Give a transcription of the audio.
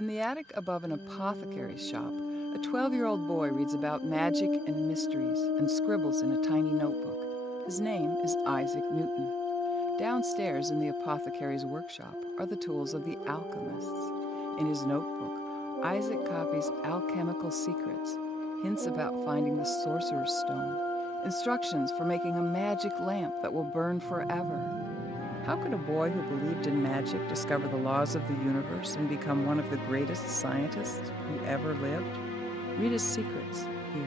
In the attic above an apothecary's shop, a 12-year-old boy reads about magic and mysteries and scribbles in a tiny notebook. His name is Isaac Newton. Downstairs in the apothecary's workshop are the tools of the alchemists. In his notebook, Isaac copies alchemical secrets, hints about finding the sorcerer's stone, instructions for making a magic lamp that will burn forever. How could a boy who believed in magic discover the laws of the universe and become one of the greatest scientists who ever lived? Read his secrets here.